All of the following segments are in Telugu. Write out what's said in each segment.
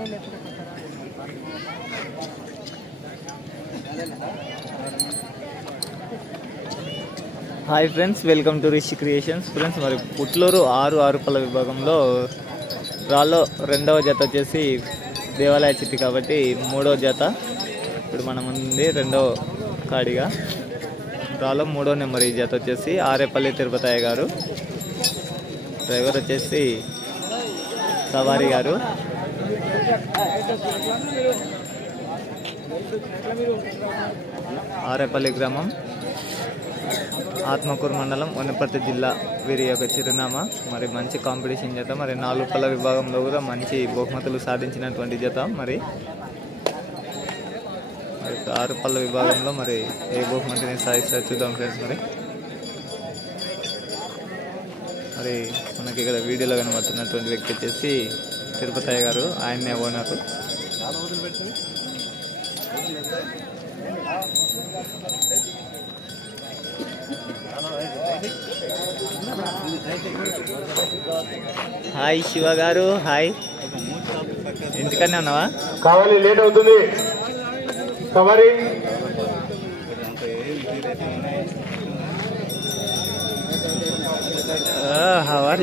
Hi friends welcome to Rish creations. Friends మరి పుట్లూరు ఆరు ఆరుపల్ల విభాగంలో రాళ్ళో రెండవ జత వచ్చేసి దేవాలయ చిట్టి కాబట్టి మూడవ జత. ఇప్పుడు మనం ఉంది రెండవ కాడిగా. రాలో మూడో నెంబర్ ఈ జత వచ్చేసి ఆరేపల్లి తిరుపతయ్య గారు. డ్రైవర్ వచ్చేసి సవారి గారు. ఆరేపల్లి గ్రామం ఆత్మకూరు మండలం వనపర్తి జిల్లా వీరి యొక్క చిరునామా. మరి మంచి కాంపిటీషన్ జత మరి నాలుగు పళ్ళ విభాగంలో కూడా మంచి బహుమతులు సాధించినటువంటి జత మరి. మరి ఆరు పళ్ళ విభాగంలో మరి ఏ బహుమతిని సాధిస్తారు చూద్దాం ఫ్రెండ్స్ మరి. మరి మనకి ఇక్కడ వీడియోలో కనబడుతున్నటువంటి వ్యక్తి వచ్చేసి తిరుపతయ్య గారు ఆయన్నే ఓనరు. హాయ్ శివ గారు హాయ్. ఇంటికనే ఉన్నావా? కావాలి లేట్ అవుతుంది. సవారి. హౌ ఆర్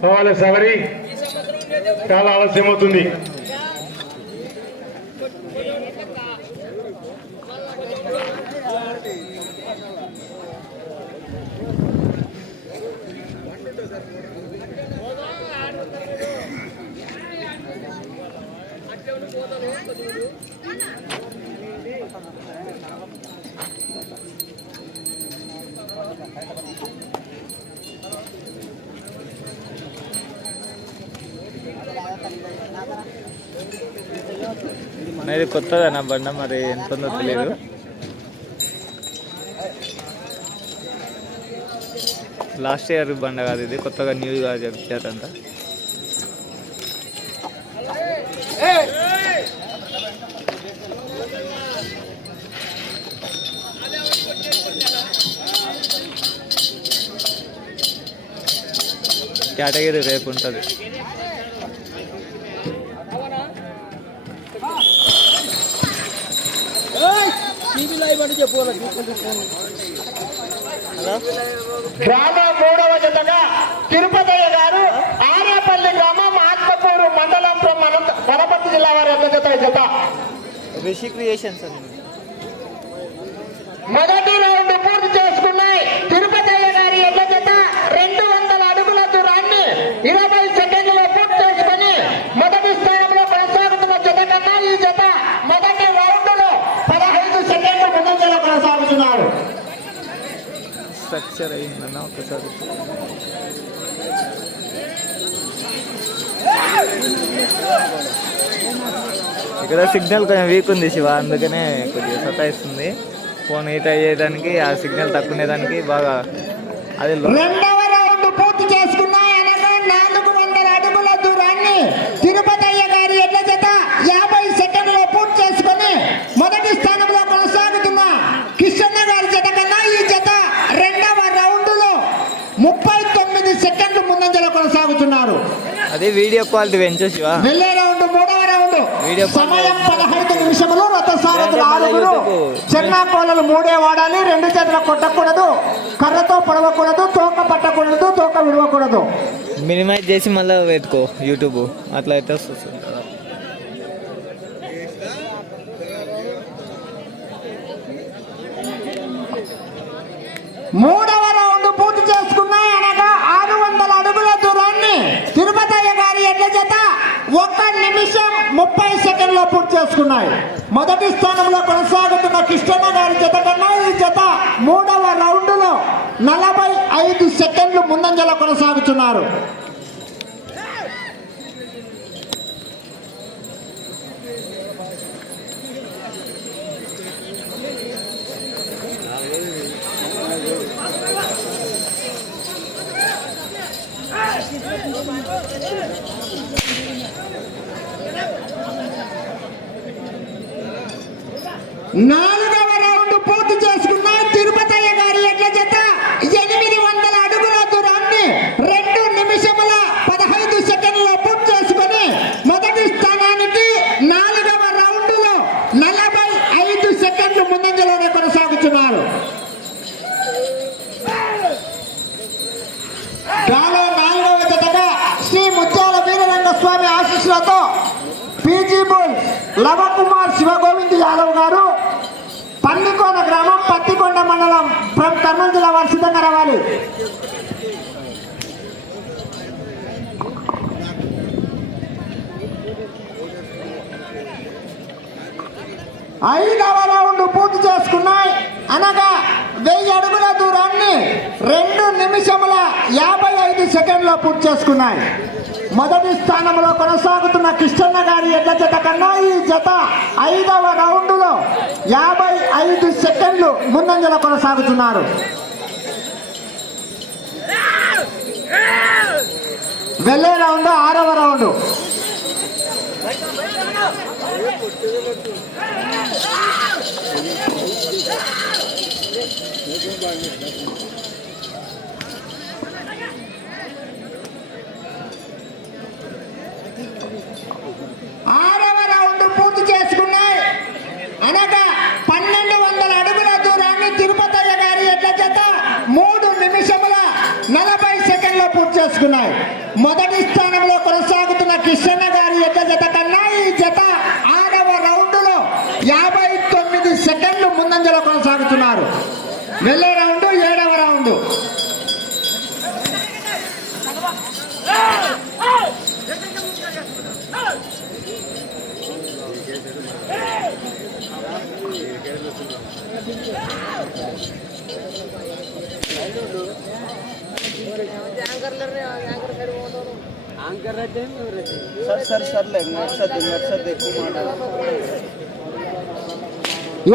పోవాలి సవరి చాలా ఆలస్యం అవుతుంది ఇది కొత్తదేనా బండ మరి ఎంత ఉందో తెలియదు లాస్ట్ ఇయర్ బండ కాదు ఇది కొత్తగా న్యూగా చెప్పారంట కేటగిరీ రేపు ఉంటుంది గ్రామ మూడవ జతగా తిరుపతయ్య గారు ఆరేపల్లి గ్రామం ఆత్మకూరు మండలం వనపర్తి జిల్లా వారి యొక్క జత జత. రిషి క్రియేషన్స్ మొదటి రౌండ్ పూర్తి చేసుకున్నాయి. తిరుపతయ్య గారి యొక్క జత రెండు వందల అడుగుల దూరాన్ని ఇరవై సెకండ్లలో పూర్తి చేసుకుని మొదటి స్థానంలో కొనసాగుతున్న జత కన్నా ఈ జత మొదటి రౌండ్లో పదహైదు సెకండ్లు ముందంజలో కొనసాగుతున్నారు స్ట్రక్చర్ అయిందన్న ఒకసారి. ఇక్కడ సిగ్నల్ కొంచెం వీక్ ఉంది శివ అందుకనే కొద్దిగా సతాయిస్తుంది. ఫోన్ హీట్ అయ్యేదానికి ఆ సిగ్నల్ తక్కువ ఉండేదానికి బాగా అది లో- రెండవ రౌండ్ పూర్తి చేసుకున్నాయి అనగా నాలుగు వందల అడుగుల దూరాన్ని తిరుపతయ్య గారి ఎడ్ల జత యాభై సెకండ్లలో పూర్తి చేసుకుని మొదటి స్థానంలో కొనసాగుతున్న కిషన్న గారి జత కన్నా ఈ జత రెండవ రౌండ్లో ముప్పై తొమ్మిది సెకండ్లు ముందంజలో కొనసాగుతున్నారు అది వీడియో క్వాలిటీ పెంచు శివ. వెళ్ళే రౌండ్ మూడవ రౌండ్. సమయం పదహైదు నిమిషములు మళ్ళీ ఆరుగురు చిన్న మూడే వాడాలి రెండు చేతులు కొట్టకూడదు కర్రతో పొడవకూడదు తోక పట్టకూడదు తోక విడవకూడదు. మినిమైజ్ చేసి మళ్ళీ పెట్టుకో యూట్యూబ్. అట్లా అయితే వస్తుంది. మూడవ రౌండ్ పూర్తి చేసుకున్నాయి అనగా ఆరు వందల అడుగుల దూరాన్ని తిరుపతయ్య గారి ఎడ్ల జత ఒక్క నిమిషం ముప్పై సెకండ్లో పూర్తి చేసుకున్నాయి. మొదటి స్థానంలో కొనసాగుతున్న కృష్ణన్న గారి జత కన్నా ఈ జత మూడవ రౌండ్లో నలభై ఐదు సెకండ్లు ముందంజలో కొనసాగుతున్నారు. నాలుగవ రౌండ్ పూర్తి చేసుకున్న. తిరుపతయ్య గారి ఎడ్ల జత ఎనిమిది వందల అడుగుల దూరాన్ని రెండు నిమిషముల పదహైదు సెకండ్లో పూర్తి చేసుకుని మొదటి స్థానానికి నాలుగవ రౌండ్లో నలభై ఐదు సెకండ్లు ముందంజలోనే కొనసాగుతున్నారు. గాలో నాలుగవ జతగా శ్రీ ముత్యాల వీరరంగ స్వామి ఆశీస్సులతో పీజీ బుల్ లవకుమార్ శివగోవింద్ యాదవ్ గారు పందికోన గ్రామం పత్తికొండ మండలం ఫ్రమ్ కర్నూలు జిల్లా వారు సిద్ధంగా రావాలి ఐదవ రౌండ్ పూర్తి చేసుకున్నాయి. అనగా వెయ్యి అడుగుల దూరాన్ని రెండు నిమిషముల యాభై ఐదు సెకండ్లో పూర్తి చేసుకున్నాయి. మొదటి స్థానంలో కొనసాగుతున్న కృష్ణన్న గారి ఎడ్ల జత కన్నా ఈ జత ఐదవ రౌండ్లో యాభై ఐదు సెకండ్లు ముందంజలో కొనసాగుతున్నారు. వెళ్ళే రౌండ్ ఆరవ రౌండ్. ఆరవ రౌండ్ పూర్తి చేసుకున్నాయి అనగా పన్నెండు వందల అడుగుల దూరాన్ని తిరుపతయ్య గారి ఎడ్ల జత మూడు నిమిషముల నలభై సెకండ్లో పూర్తి మొదటి స్థానంలో కొనసాగుతున్న కృష్ణన్న గారి ఎడ్ల జత కన్నా ఈ జత ఆరవ రౌండ్లో యాభై తొమ్మిది సెకండ్లు ముందంజలో కొనసాగుతున్నారు వెళ్ళే రౌండ్ ఏడవ రౌండ్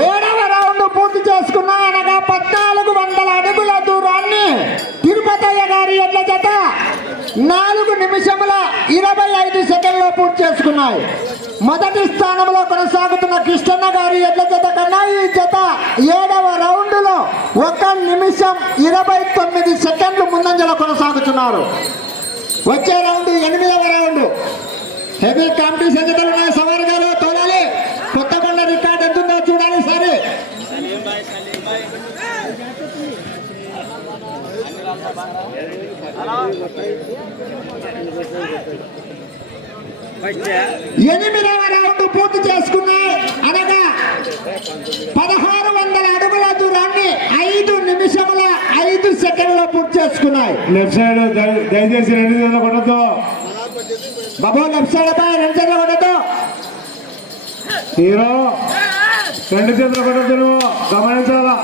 ఏడవ రౌండ్ పూర్తి చేసుకున్న అనగా పద్నాలుగు వందల అడుగుల దూరాన్ని తిరుపతయ్య గారి ఎడ్ల జత నాలుగు నిమిషముల ఇరవై ఐదు సెకండ్లో పూర్తి చేసుకున్నాయి. మొదటి స్థానంలో కొనసాగుతున్న కృష్ణన్న గారి ఎడ్ల జత కన్నా ఈ జత ఏడవ రౌండ్లో ఒక నిమిషం ఇరవై తొమ్మిది ఉన్నారు. వచ్చే రౌండ్ ఎనిమిదవ రౌండ్. హెవీ కాంపిటీషన్ ఎదురు ఉన్నాయి. సవారి గారు తోలాలి. కొత్తకొండ రికార్డ్ ఎంత ఉందో చూడాలి సరే ఎనిమిదవ రౌండ్ పూర్తి చేసుకున్నాయి. అనగా పదహారు వందల అడుగుల దూరాన్ని ఐదు నిమిషముల ఐదు సెకండ్లో పూర్తి చేసుకున్నాయి లెఫ్ట్ సైడ్ దయ- దయచేసి రెండు చేతులు కొట్టద్దు బాబు లెఫ్ట్ సైడ్ పై రెండు చేతులు కొట్టద్దు హీరో రెండు చేతులు కొట్టద్దు నువ్వు గమనించాలా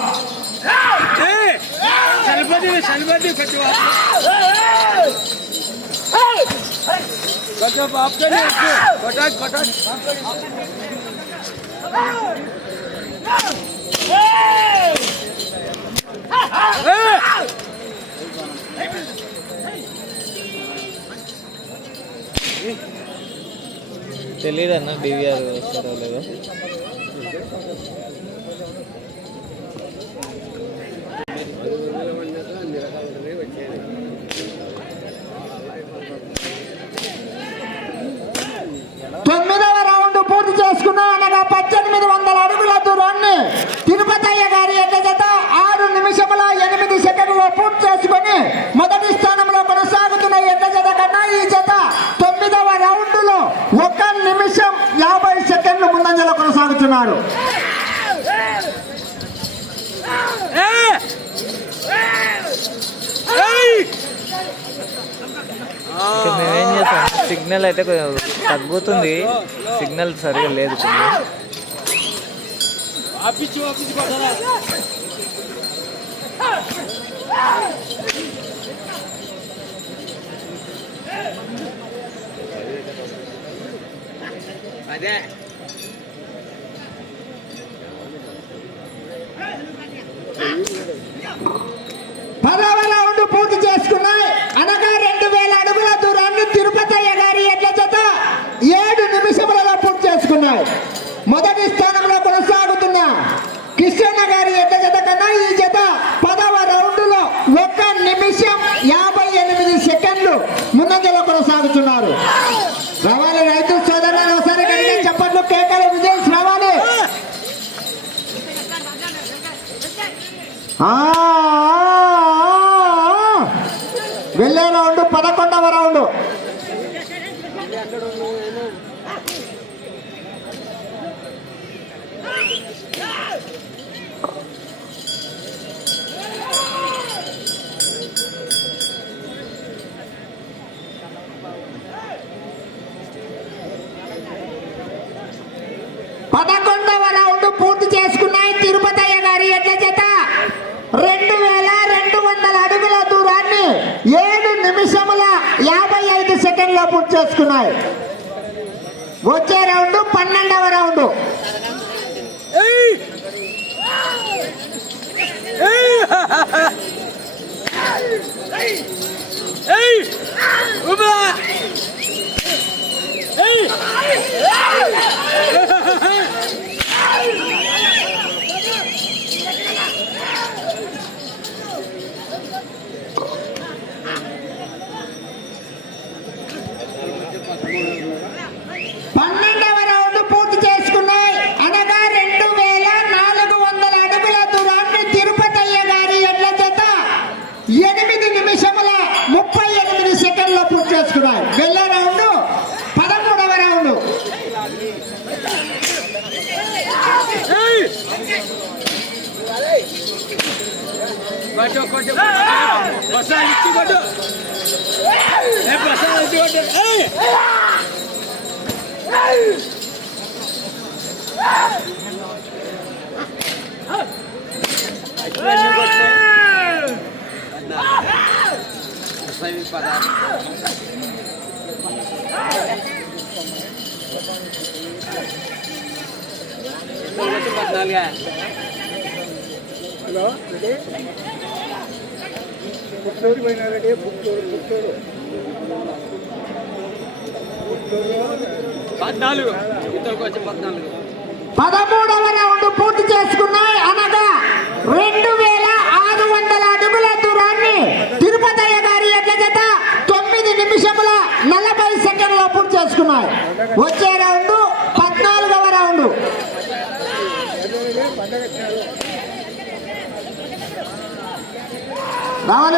తెలియదన్న డివిఆర్ వస్తారో లేదో. తొమ్మిదవ రౌండ్ పూర్తి చేసుకున్న అనగా పద్దెనిమిది వందల అడుగుల దూరాన్ని తిరుపతయ్య గారి ఎడ్ల ఆరు నిమిషముల ఎనిమిది సెకండ్లో పూర్తి చేసుకుని మొదటి స్థానంలో కొనసాగుతున్న ఎడ్ల కన్నా ఈ పంజలో కొనసాగుతున్నారు. సిగ్నల్ అయితే తగ్గుతుంది. సిగ్నల్ సరిగా లేదు అదే. பரவலா ஒன்று போட்டு Go! Kodok, kodok, kodok. Pasal itu Puttur పోయినారంటే Puttur Puttur పద్నాలుగు. పద్నాలుగు. పదమూడవ రౌండ్ పూర్తి చేసుకున్నాయి. అనగా రెండు వేల ఆరు వందల అడుగుల దూరాన్ని తిరుపతయ్య గారి ఎడ్ల జత తొమ్మిది నిమిషముల నలభై సెకండ్ల పూర్తి చేసుకున్నాయి. వచ్చే రౌండ్ పద్నాలుగవ రౌండ్. రావాలి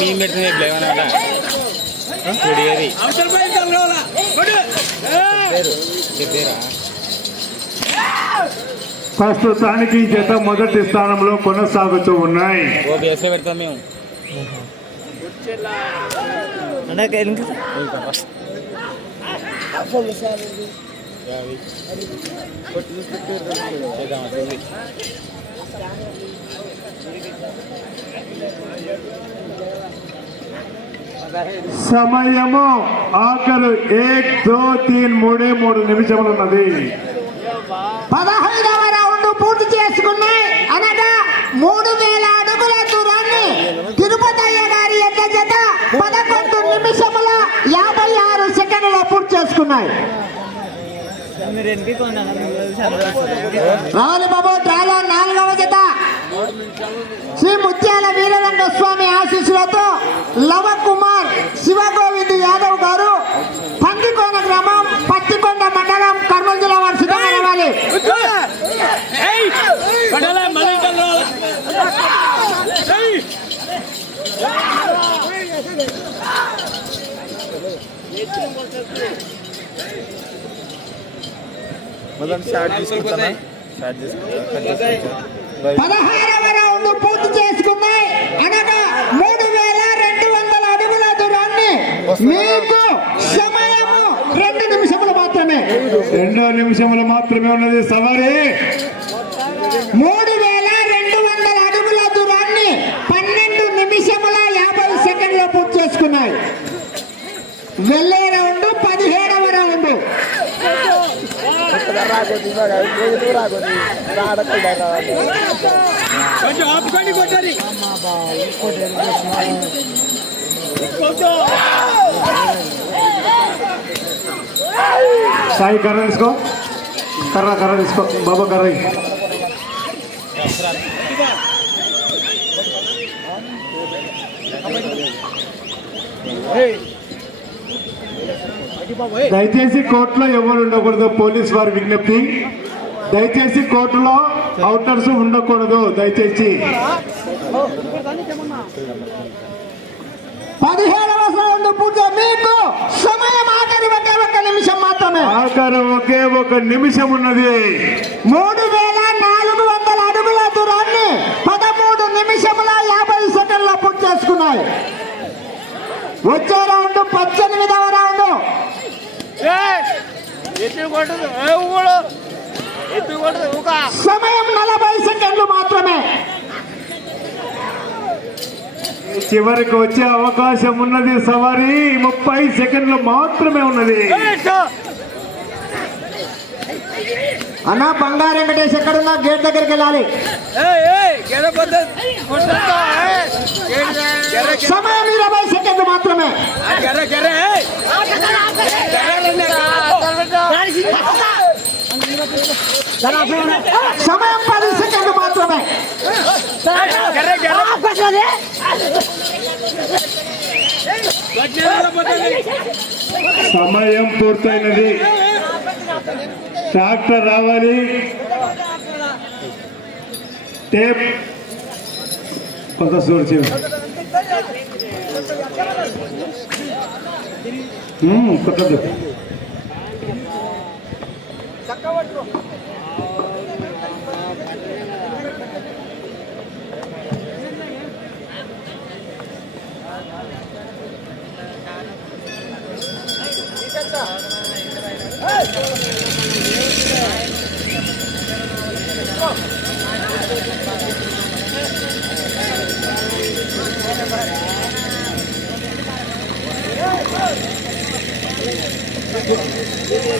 మేము పెడుతుంది బ్లేవన్ ప్రస్తుతానికి జత మొదటి స్థానంలో కొనసాగుతూ ఉన్నాయి. ఓ బేస్లో పెడతాం మేము. చేద్దాం సమయము ఆఖరు ఏక్ దో తీన్ మూడే మూడు నిమిషములు ఉన్నది. పదహైదవ రౌండ్ పూర్తి చేసుకున్నాయి అనగా మూడు వేల అడుగుల దూరాన్ని తిరుపతయ్య గారి ఎడ్ల జత పదకొండు నిమిషముల యాభై ఆరు సెకండ్ల పూర్తి చేసుకున్నాయి. రావాలి బాబు డ్రాలో నాలుగవ జత. శ్రీ ముత్యాల వీరరంగ స్వామి ఆశీస్సులతో లవ కుమార్ శివగోవింద్ యాదవ్ గారు పందికోన గ్రామం పత్తికొండ మండలం కర్నూలు జిల్లా వారు సిద్ధంగా రావాలి మొదటి తీసుకుంటానా పదహారవ రౌండ్ పూర్తి చేసుకున్నాయి. అనగా మూడు వేల రెండు వందల అడుగుల దూరాన్ని. మీకు సమయము రెండు నిమిషములు మాత్రమే. రెండో నిమిషములు మాత్రమే ఉన్నది సవారి. మూడు వేల రెండు వందల అడుగుల దూరాన్ని పన్నెండు నిమిషముల యాభై సెకండ్లు పూర్తి చేసుకున్నాయి. వెళ్ళే రౌండ్ పదిహేడవ రౌండ్ కొంచెం ఆపుకోండి కొట్టాలి సాయి కర్ర తీసుకో. కర్ర కర్ర తీసుకో. బాబా కర్ర Hey! దయచేసి కోర్టులో ఎవరు ఉండకూడదు పోలీస్ వారి విజ్ఞప్తి. దయచేసి కోర్టులో అవుటర్స్ ఉండకూడదు దయచేసి. పదిహేడవ రౌండ్ పూర్తి మీకు సమయం ఆఖరి ఒకే నిమిషం మాత్రమే. ఆఖరు ఒకే ఒక నిమిషం ఉన్నది. మూడు వేల నాలుగు వందల అడుగుల దూరాన్ని పదమూడు నిమిషముల యాభై సెకండ్ల పూర్తి చేసుకున్నాయి. వచ్చే రౌండ్ పద్దెనిమిదవ రౌండ్. సమయం నలభై సెకండ్లు మాత్రమే. చివరికి వచ్చే అవకాశం ఉన్నది సవారి. ముప్పై సెకండ్లు మాత్రమే ఉన్నది. అన్న బంగారు వెంకటేష్ ఎక్కడున్నా? గేట్ దగ్గరికి వెళ్ళాలి. సమయం ఇరవై సెకండ్లు మాత్రమే. సమయం పది సెకండ్లు మాత్రమే. సమయం పూర్తయినది. ట్రాక్టర్ రావాలి. టేప్. కొంత సూర్చి కొట్టదు Thank you.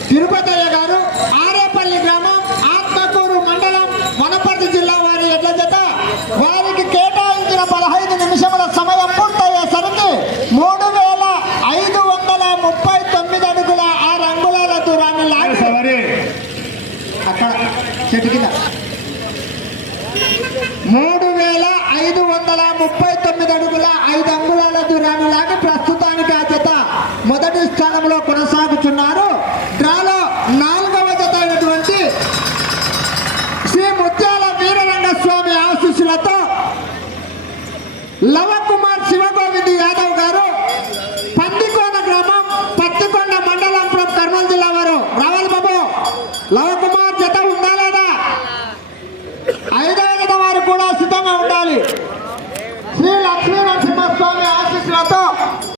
తిరుపతయ్య గారు ఆరేపల్లి గ్రామం ఆత్మకూరు మండలం వనపర్తి జిల్లా వారి ఎడ్ల జత వారికి కేటాయించిన పదహైదు నిమిషముల సమయం పూర్తయ్యేసరికి మూడు వేల ఐదు వందల ముప్పై తొమ్మిది అడుగుల ఆరు అంగుళాల దూరాన్ని లాగి సవారి అక్కడ చెట్టు కింద మూడు వేల ఐదు వందల ముప్పై తొమ్మిది అడుగుల ఐదు అంగుళాల దూరాన్ని ప్రస్తుతానికి ఆ జత మొదటి స్థానంలో కొనసాగుతున్నారు. డ్రాలో నాలుగవ జత అయినటువంటి శ్రీ ముత్యాల వీరరంగస్వామి ఆశీస్సులతో లవ